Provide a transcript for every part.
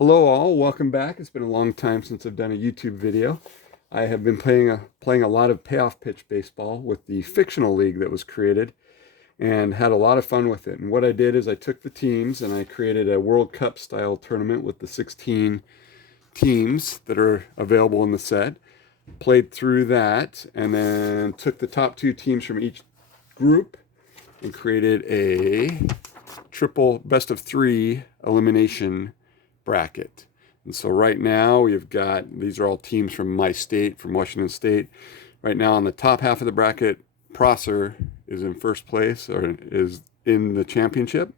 Hello all, welcome back. It's been a long time since I've done a YouTube video. I have been playing a lot of payoff pitch baseball with the Fictional League that was created and had a lot of fun with it. And what I did is I took the teams and I created a World Cup style tournament with the 16 teams that are available in the set. Played through that and then took the top two teams from each group and created a triple best of three elimination bracket. And so right now we've got, these are all teams from my state, from Washington State. Right now on the top half of the bracket, Prosser is in first place, or is in the championship.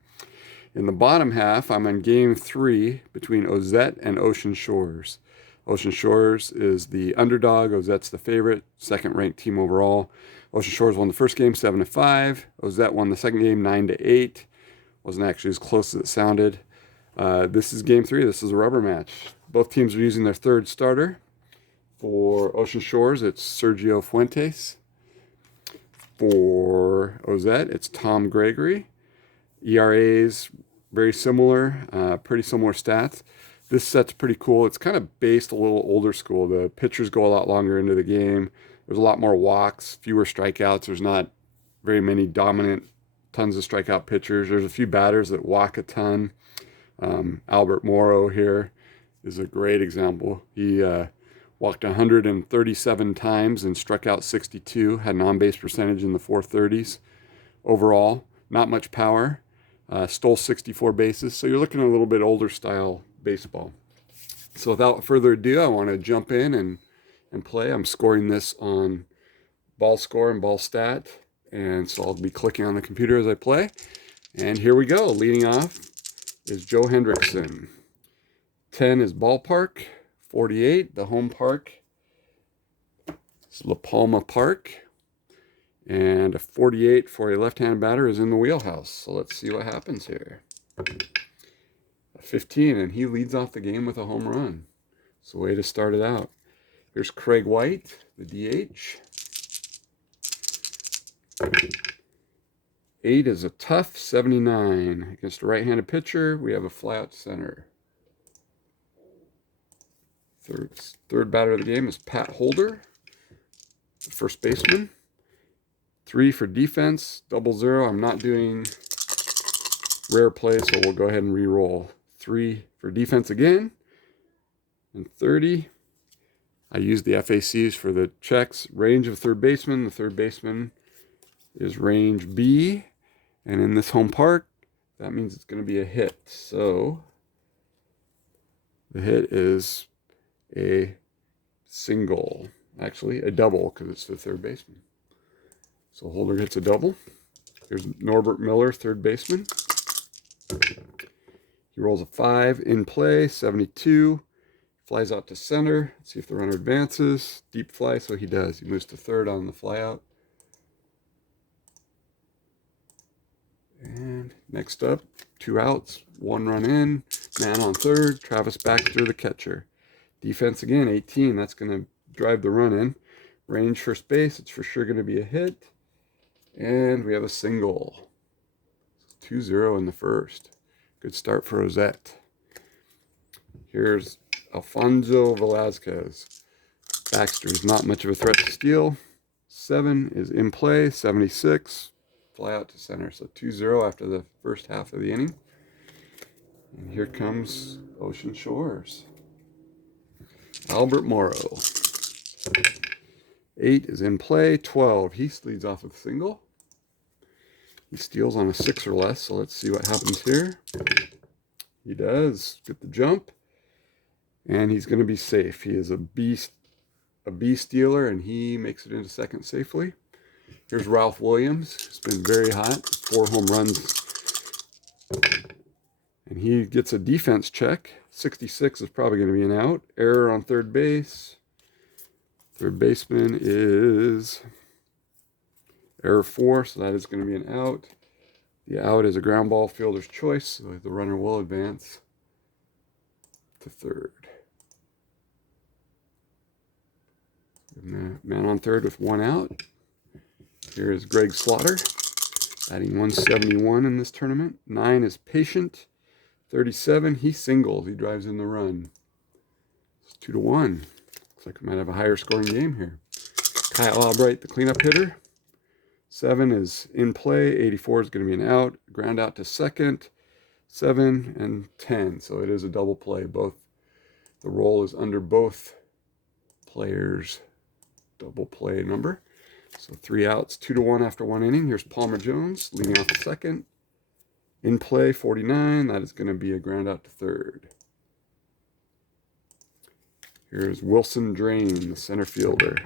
In the bottom half, I'm on game 3 between Ozette and Ocean Shores. Ocean Shores is the underdog. Ozette's the favorite, second ranked team overall. Ocean Shores won the first game 7-5. Ozette won the second game 9-8. Wasn't actually as close as it sounded. This is game 3. This is a rubber match. Both teams are using their third starter. For Ocean Shores, it's Sergio Fuentes. For Ozette, it's Tom Gregory. ERAs, very similar, pretty similar stats. This set's pretty cool. It's kind of based a little older school. The pitchers go a lot longer into the game. There's a lot more walks, fewer strikeouts. There's not very many dominant, tons of strikeout pitchers. There's a few batters that walk a ton. Albert Morrow here is a great example. He walked 137 times and struck out 62, had an on-base percentage in the 430s. Overall, not much power, stole 64 bases. So you're looking at a little bit older style baseball. So without further ado, I want to jump in and play. I'm scoring this on Ball Score and Ball Stat. And so I'll be clicking on the computer as I play. And here we go. Leading off is Joe Hendrickson. 10 is Ballpark. 48, the home park, is La Palma Park. And a 48 for a left-handed batter is in the wheelhouse. So let's see what happens here. A 15, and he leads off the game with a home run. It's a way to start it out. Here's Craig White, the DH. 8 is a tough 79. Against a right-handed pitcher, we have a fly out to center. Third batter of the game is Pat Holder, the first baseman. 3 for defense, 00. I'm not doing rare play, so we'll go ahead and re-roll. 3 for defense again. And 30. I used the FACs for the checks. Range of third baseman. The third baseman is range B. And in this home park, that means it's going to be a hit. So the hit is a single. Actually, a double, because it's the third baseman. So Holder hits a double. Here's Norbert Miller, third baseman. He rolls a 5 in play, 72. Flies out to center. Let's see if the runner advances. Deep fly, so he does. He moves to third on the fly out. And next up, 2 outs, 1 run in, man on third, Travis Baxter, the catcher. Defense again, 18, that's going to drive the run in. Range first base, it's for sure going to be a hit. And we have a single. 2-0 in the first. Good start for Ozette. Here's Alfonso Velazquez. Baxter is not much of a threat to steal. 7 is in play, 76. Fly out to center. So 2-0 after the first half of the inning. And here comes Ocean Shores. Albert Morrow. 8 is in play. 12. He leads off with a single. He steals on a 6 or less. So let's see what happens here. He does get the jump. And he's going to be safe. He is a B stealer, and he makes it into second safely. Here's Ralph Williams. It's been very hot. 4 home runs. And he gets a defense check. 66 is probably going to be an out. Error on third base. Third baseman is error 4, so that is going to be an out. The out is a ground ball, fielder's choice, so the runner will advance to third. Man on third with 1 out. Here is Greg Slaughter, batting 171 in this tournament. 9 is Patient. 37, he singles. He drives in the run. It's 2-1. Looks like we might have a higher scoring game here. Kyle Albright, the cleanup hitter. 7 is in play. 84 is going to be an out. Ground out to second. 7 and 10. So it is a double play. Both the roll is under both players' double play number. So 3 outs, 2-1 after 1 inning. Here's Palmer Jones leading off the second. In play, 49. That is going to be a ground out to third. Here's Wilson Drain, the center fielder.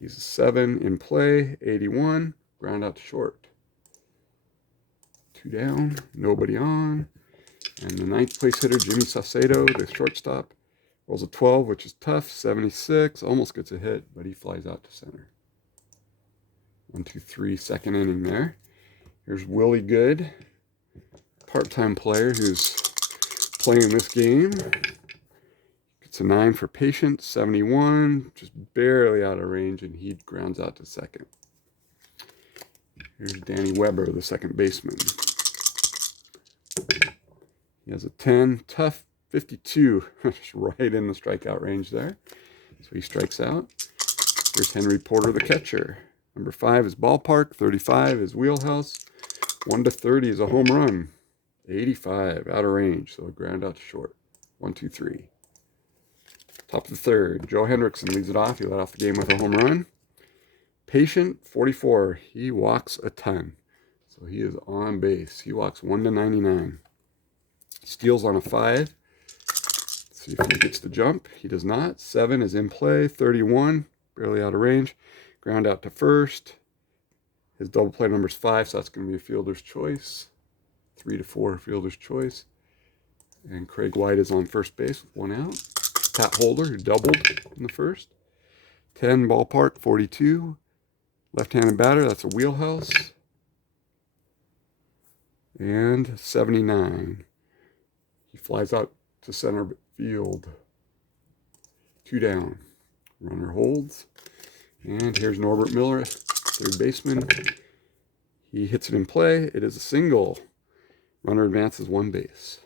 He's a 7 in play, 81. Ground out to short. 2 down, nobody on. And the 9th place hitter, Jimmy Saucedo, the shortstop, rolls a 12, which is tough. 76, almost gets a hit, but he flies out to center. 1, 2, 3, second inning there. Here's Willie Good, part-time player who's playing this game. It's a 9 for Patient, 71, just barely out of range, and he grounds out to second. Here's Danny Weber, the second baseman. He has a 10, tough, 52, just right in the strikeout range there. So he strikes out. Here's Henry Porter, the catcher. Number 5 is Ballpark, 35 is Wheelhouse, 1 to 30 is a home run, 85 out of range, so a ground out to short. 1, 2, 3. Top of the third, Joe Hendrickson leads it off. He led off the game with a home run. Patient, 44. He walks a ton. So he is on base. He walks 1 to 99. Steals on a 5. Let's see if he gets the jump. He does not. 7 is in play. 31, barely out of range. Ground out to first. His double play number is 5, so that's going to be a fielder's choice. 3 to 4, fielder's choice. And Craig White is on first base with 1 out. Pat Holder, who doubled in the first. 10, Ballpark, 42. Left-handed batter, that's a Wheelhouse. And 79. He flies out to center field. 2 down. Runner holds. And here's Norbert Miller, third baseman. He hits it in play. It is a single. Runner advances 1 base.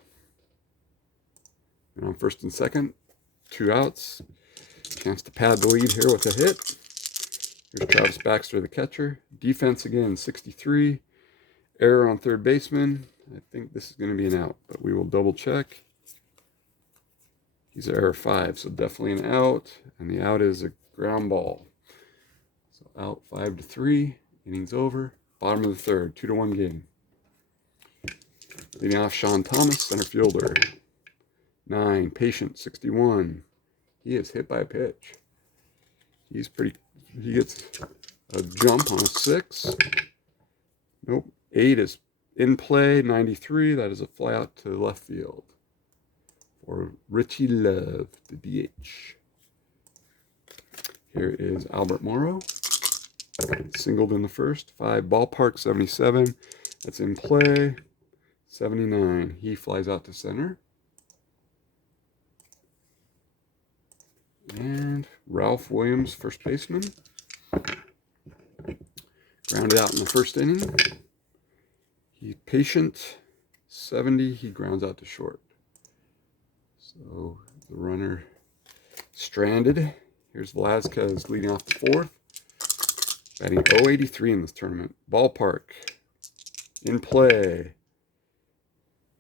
And on first and second, 2 outs. Chance to pad the lead here with a hit. Here's Travis Baxter, the catcher. Defense again, 63. Error on third baseman. I think this is going to be an out, but we will double check. He's error 5, so definitely an out. And the out is a ground ball. So out 5 to 3. Innings over. Bottom of the third, 2 to 1 game. Leading off, Sean Thomas, center fielder. 9, Patient, 61. He is hit by a pitch. He gets a jump on a 6. Nope. 8 is in play, 93. That is a fly out to left field for Richie Love, the DH. Here is Albert Morrow. Singled in the first. 5, Ballpark, 77. That's in play. 79. He flies out to center. And Ralph Williams, first baseman. Grounded out in the first inning. He's Patient, 70. He grounds out to short. So the runner stranded. Here's Velazquez leading off the fourth. Batting .083 in this tournament. Ballpark. In play.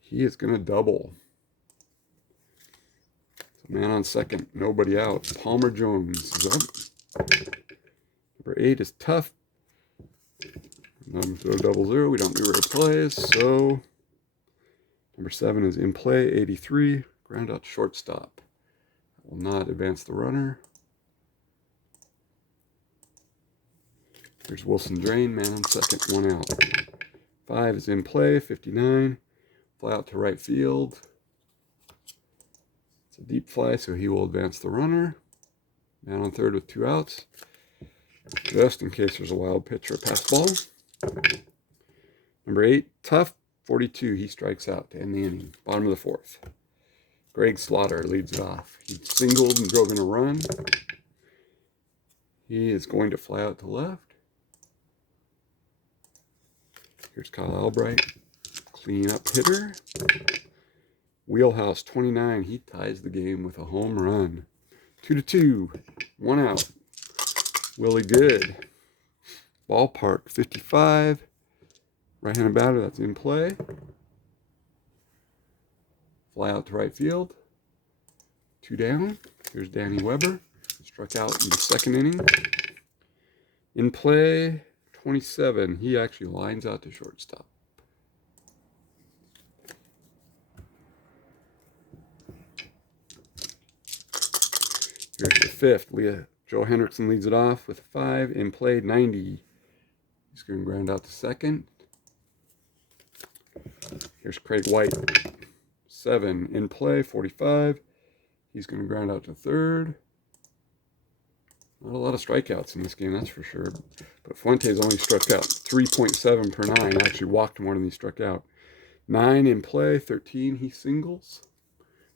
He is going to double. Man on second, nobody out. Palmer Jones is up. Number 8 is Tough. Throw 00. We don't do rare plays, so number 7 is in play, 83. Ground out shortstop. Will not advance the runner. There's Wilson Drain, man on second, 1 out. 5 is in play, 59. Fly out to right field. It's a deep fly, so he will advance the runner. Man on third with 2 outs. Just in case there's a wild pitch or a pass ball. Number 8, Tough, 42. He strikes out to end the inning. Bottom of the fourth. Greg Slaughter leads it off. He singled and drove in a run. He is going to fly out to left. Here's Kyle Albright, clean up hitter. Wheelhouse 29. He ties the game with a home run. 2-2. 1 out. Willie Good. Ballpark 55. Right-handed batter, that's in play. Fly out to right field. 2 down. Here's Danny Weber. Struck out in the second inning. In play, 27. He actually lines out to shortstop. Here's the fifth. Joe Hendrickson leads it off with 5. In play, 90. He's going to ground out to second. Here's Craig White. 7. In play, 45. He's going to ground out to third. Not a lot of strikeouts in this game, that's for sure. But Fuentes only struck out 3.7 per 9. Actually walked more than he struck out. 9 in play, 13 he singles.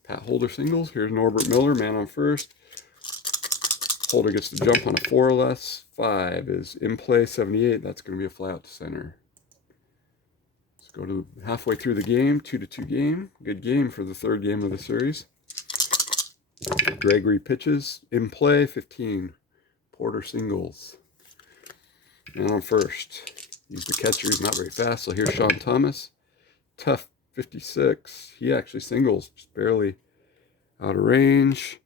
Pat Holder singles. Here's Norbert Miller, man on first. Holder gets to jump on a 4 or less. 5 is in play, 78. That's going to be a fly out to center. Let's go to halfway through the game. 2-2 game. Good game for the third game of the series. Gregory pitches. In play, 15. Porter singles. Man on first. He's the catcher. He's not very fast. So here's Sean Thomas. Tough, 56. He actually singles. Just barely out of range.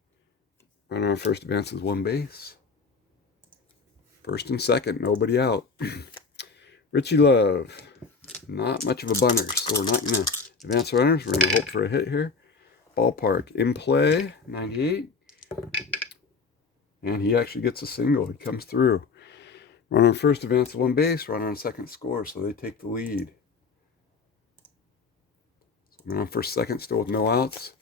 Runner on first advances 1 base. First and second, nobody out. Richie Love, not much of a bunter, so we're not going to advance runners. We're going to hope for a hit here. Ballpark in play, 98. And he actually gets a single. He comes through. Runner on first advances 1 base. Runner on second scores, so they take the lead. So man on first, second, still with no outs.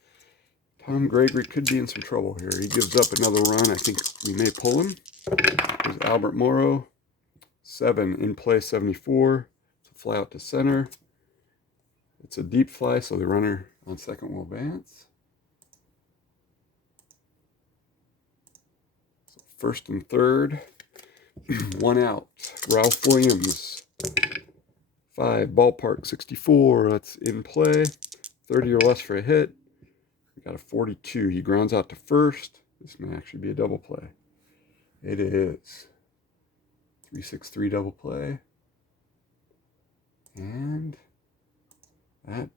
Tom Gregory could be in some trouble here. He gives up another run. I think we may pull him. There's Albert Morrow. 7 in play, 74. It's a fly out to center. It's a deep fly, so the runner on second will advance. So first and third. 1 out. Ralph Williams. 5, ballpark 64. That's in play. 30 or less for a hit. We got a 42. He grounds out to first. This may actually be a double play. It is. 3-6-3 double play. And that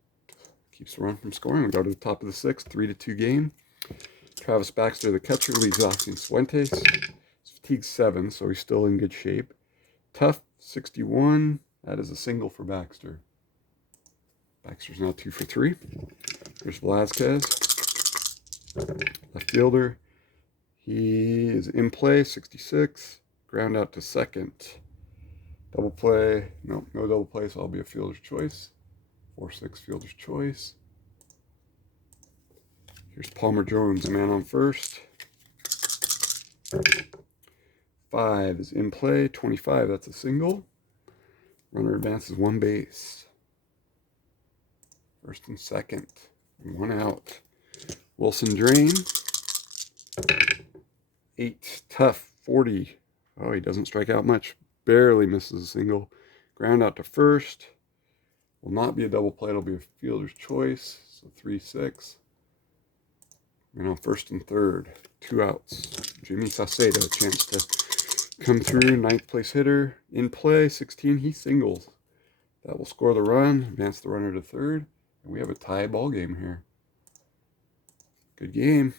keeps the run from scoring. We go to the top of the 6th. 3-2 game. Travis Baxter, the catcher, leads off against Fuentes. It's fatigue 7, so he's still in good shape. Tough, 61. That is a single for Baxter. Baxter's now 2 for 3. Here's Velazquez. Left fielder. He is in play, 66. Ground out to second. Double play. No double play, so I'll be a fielder's choice. 4-6 fielder's choice. Here's Palmer Jones, man on first. 5 is in play, 25. That's a single. Runner advances 1 base. First and second. 1 out. Wilson Drain. 8, tough, 40. Oh, he doesn't strike out much. Barely misses a single. Ground out to first. Will not be a double play. It'll be a fielder's choice. So 3-6. And on first and third. 2 outs. Jimmy Saucedo, a chance to come through. 9th place hitter. In play, 16. He singles. That will score the run. Advance the runner to third. And we have a tie ball game here. Good game.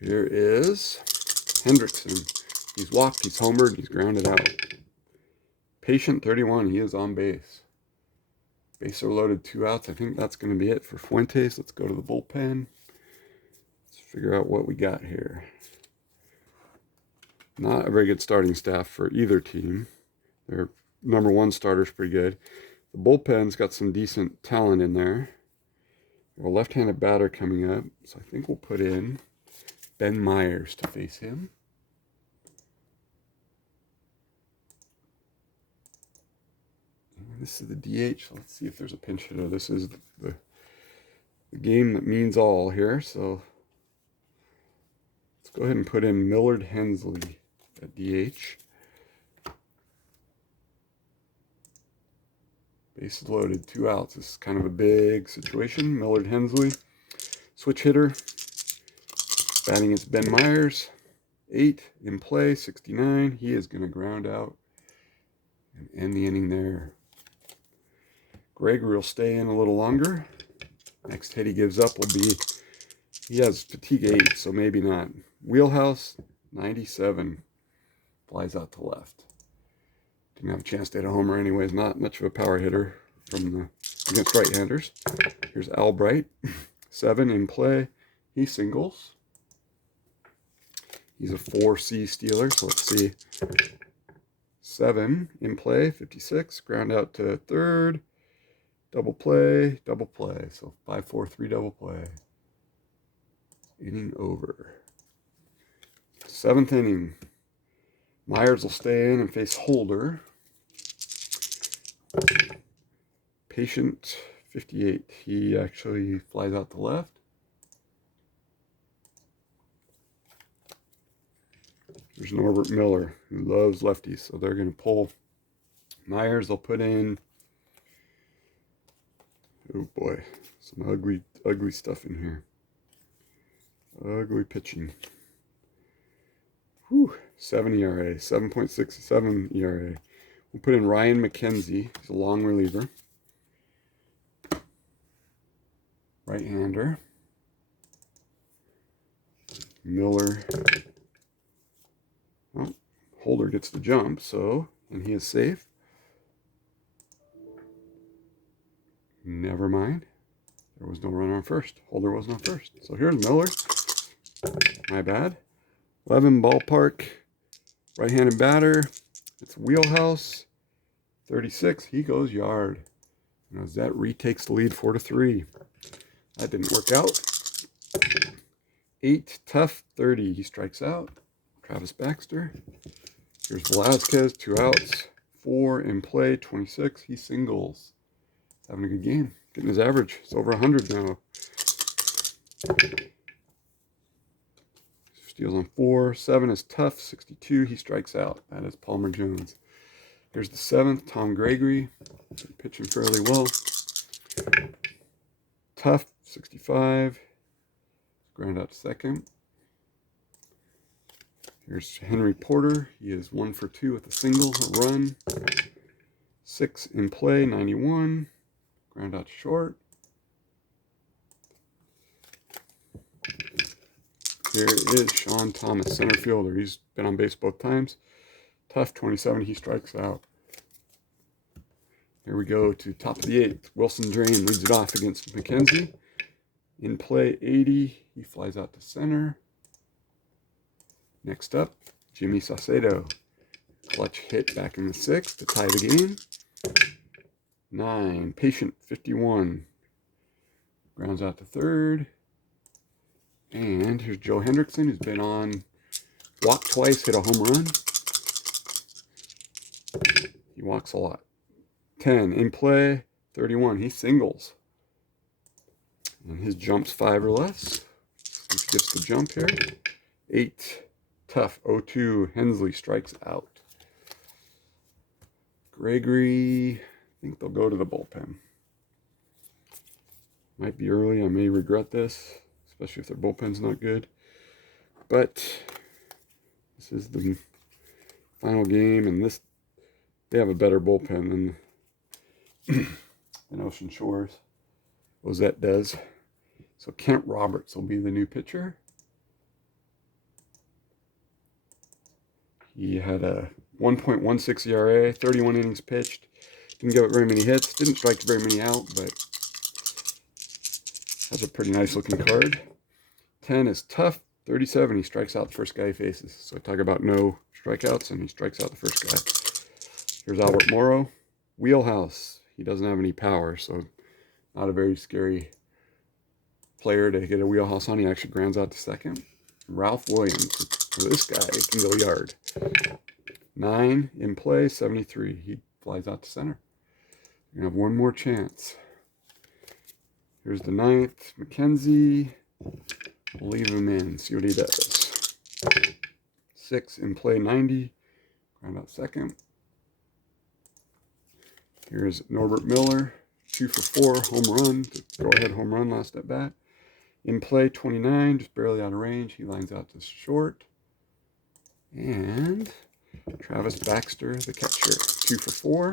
Here is Hendrickson. He's walked, he's homered, he's grounded out. Patient 31, he is on base. Bases are loaded, 2 outs. I think that's going to be it for Fuentes. Let's go to the bullpen. Let's figure out what we got here. Not a very good starting staff for either team. Their number 1 starter's pretty good. The bullpen's got some decent talent in there. We have a left-handed batter coming up, so I think we'll put in Ben Myers to face him. And this is the DH. So let's see if there's a pinch hitter. This is the game that means all here. So let's go ahead and put in Millard Hensley at DH. Bases loaded, 2 outs. This is kind of a big situation. Millard Hensley, switch hitter. Batting against Ben Myers. 8 in play, 69. He is going to ground out and end the inning there. Gregory will stay in a little longer. Next hit he gives up will be, he has fatigue 8, so maybe not. Wheelhouse, 97. Flies out to left. Didn't have a chance to hit a homer anyways. Not much of a power hitter against right-handers. Here's Albright, 7 in play. He singles. He's a 4C stealer, so let's see. 7 in play, 56. Ground out to third. Double play, double play. So 5-4-3 double play. Inning over. 7th inning. Myers will stay in and face Holder. Patient, 58. He actually flies out to left. There's Norbert Miller, who loves lefties, so they're going to pull Myers. They'll put in, oh boy, some ugly stuff in here. Ugly pitching. Whew, 7 ERA, 7.67 ERA. We'll put in Ryan McKenzie. He's a long reliever. Right-hander. Miller. Well, Holder gets the jump, and he is safe. Never mind. There was no runner on first. Holder wasn't on first. So here's Miller. My bad. 11 ballpark. Right-handed batter. It's Wheelhouse. 36. He goes yard. And as that retakes the lead 4-3. That didn't work out. 8 tough. 30. He strikes out. Travis Baxter. Here's Velazquez, 2 outs. 4 in play, 26. He singles. Having a good game. Getting his average. It's over 100 now. Steals on 4. 7 is tough, 62. He strikes out. That is Palmer Jones. Here's the 7th, Tom Gregory. Pitching fairly well. Tough, 65. Ground out to second. Here's Henry Porter. He is 1 for 2 with a single, a run. 6 in play, 91. Ground out to short. Here is Sean Thomas, center fielder. He's been on base both times. Tough, 27. He strikes out. Here we go to top of the 8th. Wilson Drain leads it off against McKenzie. In play, 80. He flies out to center. Next up, Jimmy Saucedo. Clutch hit back in the 6th to tie the game. 9, Patient, 51. Grounds out to third. And here's Joe Hendrickson, who's been on, walked twice, hit a home run. He walks a lot. 10, in play, 31. He singles. And his jump's 5 or less. He gets the jump here. 8, tough, 0-2. Hensley strikes out. Gregory, I think they'll go to the bullpen. Might be early. I may regret this, especially if their bullpen's not good. But this is the final game, and they have a better bullpen than Ocean Shores. Ozette does. So Kent Roberts will be the new pitcher. He had a 1.16 ERA, 31 innings pitched. Didn't give up very many hits. Didn't strike very many out, but has a pretty nice looking card. 10 is tough. 37, he strikes out the first guy he faces. So I talk about no strikeouts, and he strikes out the first guy. Here's Albert Morrow. Wheelhouse. He doesn't have any power, so not a very scary player to get a wheelhouse on. He actually grounds out to second. Ralph Williams. This guy can go yard. 9 in play, 73. He flies out to center. You're going to have one more chance. Here's the 9th, McKenzie. We'll leave him in, see what he does. 6 in play, 90. Ground out second. Here's Norbert Miller, 2 for 4, home run, go-ahead home run last at bat. In play, 29, just barely out of range. He lines out to short. And Travis Baxter, the catcher, 2 for 4.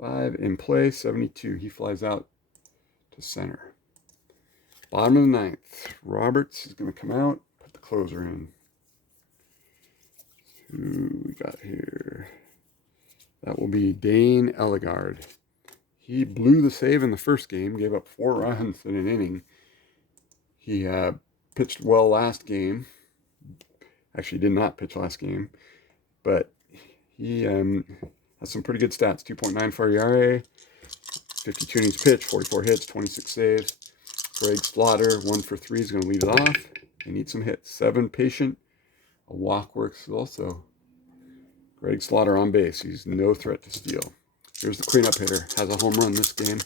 5 in play, 72. He flies out to center. Bottom of the ninth. Roberts is going to come out, put the closer in. Who we got here? That will be Dane Elligard. He blew the save in the first game, gave up 4 runs in an inning. He pitched well last game. Actually, did not pitch last game, but he has some pretty good stats. 2.94 ERA, 52 innings pitched, 44 hits, 26 saves. Greg Slaughter, 1 for 3, is going to lead it off. They need some hits. 7 patient. A walk works also. Greg Slaughter on base. He's no threat to steal. Here's the cleanup hitter. Has a home run this game.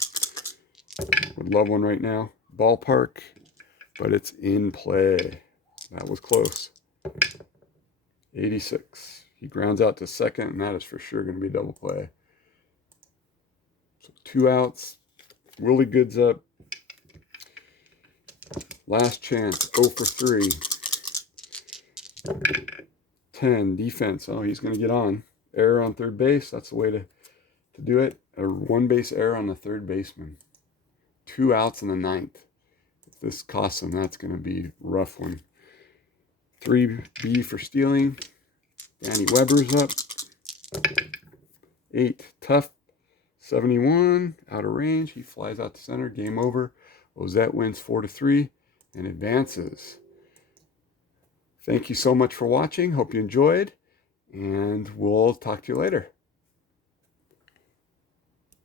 Would love one right now. Ballpark, but it's in play. That was close. 86. He grounds out to second, and that is for sure going to be a double play. So 2 outs. Willie Goods up. Last chance. 0 for 3. 10. Defense. Oh, he's going to get on. Error on third base. That's the way to do it. A 1 base error on the third baseman. 2 outs in the ninth. If this costs him, that's going to be a rough one. 3B for stealing. Danny Weber's up. 8. Tough. 71. Out of range. He flies out to center. Game over. Ozette wins 4-3 and advances. Thank you so much for watching. Hope you enjoyed. And we'll talk to you later.